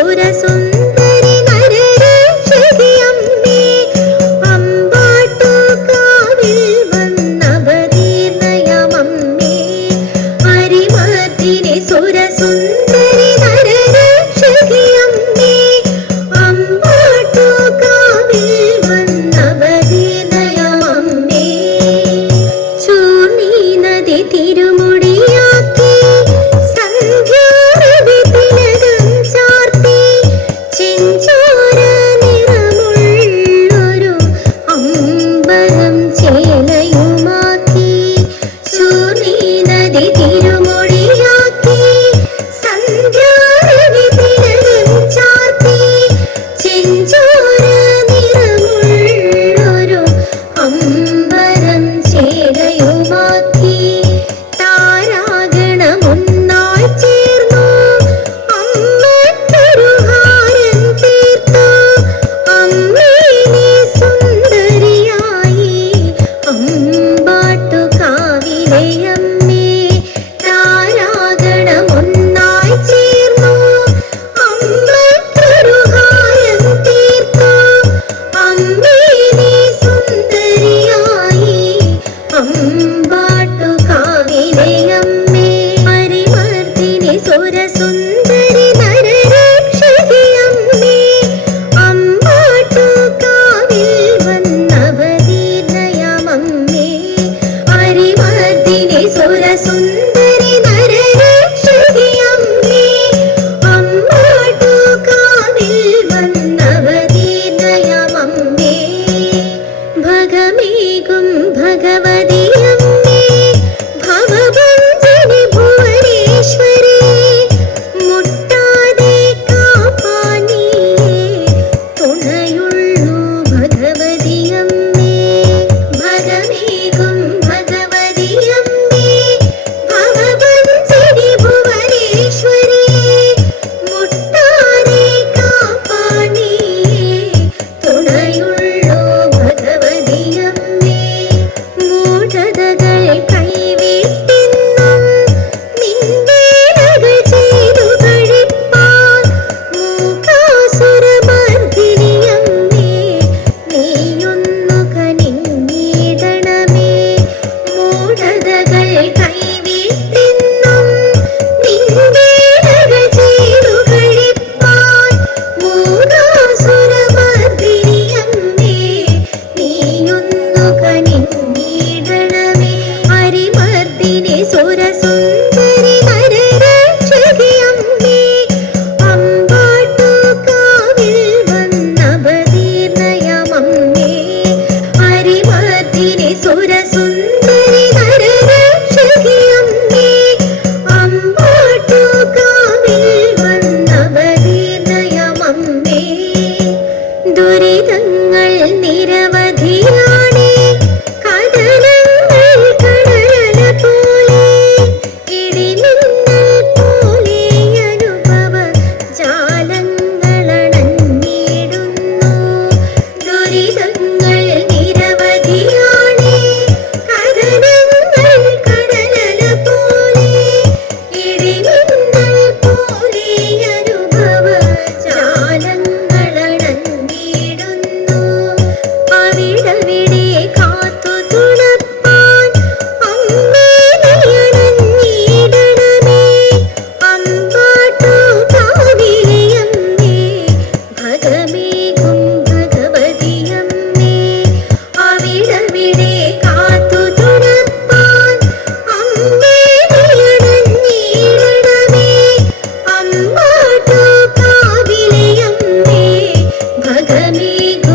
സുരസുന്ദരി നരരക്ഷകിയമ്മേ അമ്പാട്ടുകാവിൽ വന്നവതീർണയമമ്മേ അരിമർദ്ദിനി സുരസുന്ദരി നരരക്ഷകിയമ്മേ അമ്പാട്ടുകാവിൽ വന്നവതീർണയമമ്മേ ചൂർണി നദി തിരുമുടിയാക്കി സന്ധ്യാരവി തിലകം ചാർത്തി ചെഞ്ചോര നിറമുള്ളൊരു അമ്പലം ചേലയുമാക്കി ചൂർണി നദി തിരുമുടിയാക്കി സന്ധ്യാരവി തിലകം ചാർത്തി ചെഞ്ചോര നിറമുള്ളൊരു അമ്പലം ചേലയുമാക്കി താരാഗണമൊന്നായി ചേർന്നു അമ്മയ്ക്കൊരു ഹാരം തീർത്തു അമ്മേ നീ സുന്ദരിയായി അമ്പാട്ടുകാവിലെ അമ്മേ താരാഗണമൊന്നായി ചേർന്നു അമ്മയ്ക്കൊരു ഹാരം തീർത്തു അമ്മേ നീ സുന്ദരിയായി അമ്പാട്ടുകാവിലെ അമ്മേ അരിമർദ്ദിനി സുരസുന്ദരി നരരക്ഷകിയമ്മേ അമ്പാട്ടുകാവിൽ വന്നവതീർണയമമ്മേ അരിമർദ്ദിനി സുരസുന്ദരി നരരക്ഷകിയമ്മേ അമ്പാട്ടുകാവിൽ വന്നവതീർണയമമ്മേ ഭഗമേകും ഭഗവതിയമ്മേ ഭവഭഞ്ജനി ഭുവനേശ്വരി മുട്ടാതെ കാപ്പാനിയേ തുണയുള്ളൂ ഭഗവതിയമ്മേ ഭഗമേകും ഭഗവതിയമ്മേ ഭവഭഞ്ജനി ഭുവനേശ്വരി മുട്ടാതെ കാപ്പാനിയേ തുണയുള്ളൂ ഭഗവതിയമ്മേ മൂഢതകൾ കൈവിട്ടെന്നും നിന്ദേനകൾ ചെയ്തു കഴിപ്പാൻ മൂകാസുരമർദ്ദിനിയമ്മേ നീയൊന്നു കനിഞ്ഞിടണമേ മൂഢതകൾ കൈവിട്ടെന്നും നിന്ദേനകൾ ചെയ്തു കഴിപ്പാൻ മൂകാസുരമർദ്ദിനിയമ്മേ നീയൊന്നു കനിഞ്ഞിടണമേ അരിമർദ്ദിനി സുരസുന്ദരി നരരക്ഷകിയമ്മേ അമ്പാട്ടുകാവിൽ വന്നവതീർണയമമ്മേ അരിമർദ്ദിനി സുരസുന്ദരി നരരക്ഷകിയമ്മേ അമ്പാട്ടുകാവിൽ വന്നവതീർണയമമ്മേ ദുരിതങ്ങൾ നിരവധിയാണേ കടലങ്ങൾ കടലല പോലെ ഇടിമിന്നൽ പോലെ അനുഭവ ജാലങ്ങളണഞ്ഞിടുന്നു ദുരിതങ്ങൾ നിരവധിയാണേ കടലങ്ങൾ കടലല പോലെ ഇടിമിന്നൽ പോലെ അനുഭവ ജാലങ്ങളണഞ്ഞിടുന്നു അവിടവിടെ കാത്തു തുണപ്പാൻ അമ്മേ നീയണഞ്ഞിടണമേ അമ്പാട്ടുകാവിലെ അമ്മേ ഭഗമേകും ഭഗവതിയമ്മേ അവിടവിടെ കാത്തു തുണപ്പാൻ അമ്മേ നീയണഞ്ഞിടണമേ അമ്പാട്ടുകാവിലെ അമ്മേ ഭഗമേകും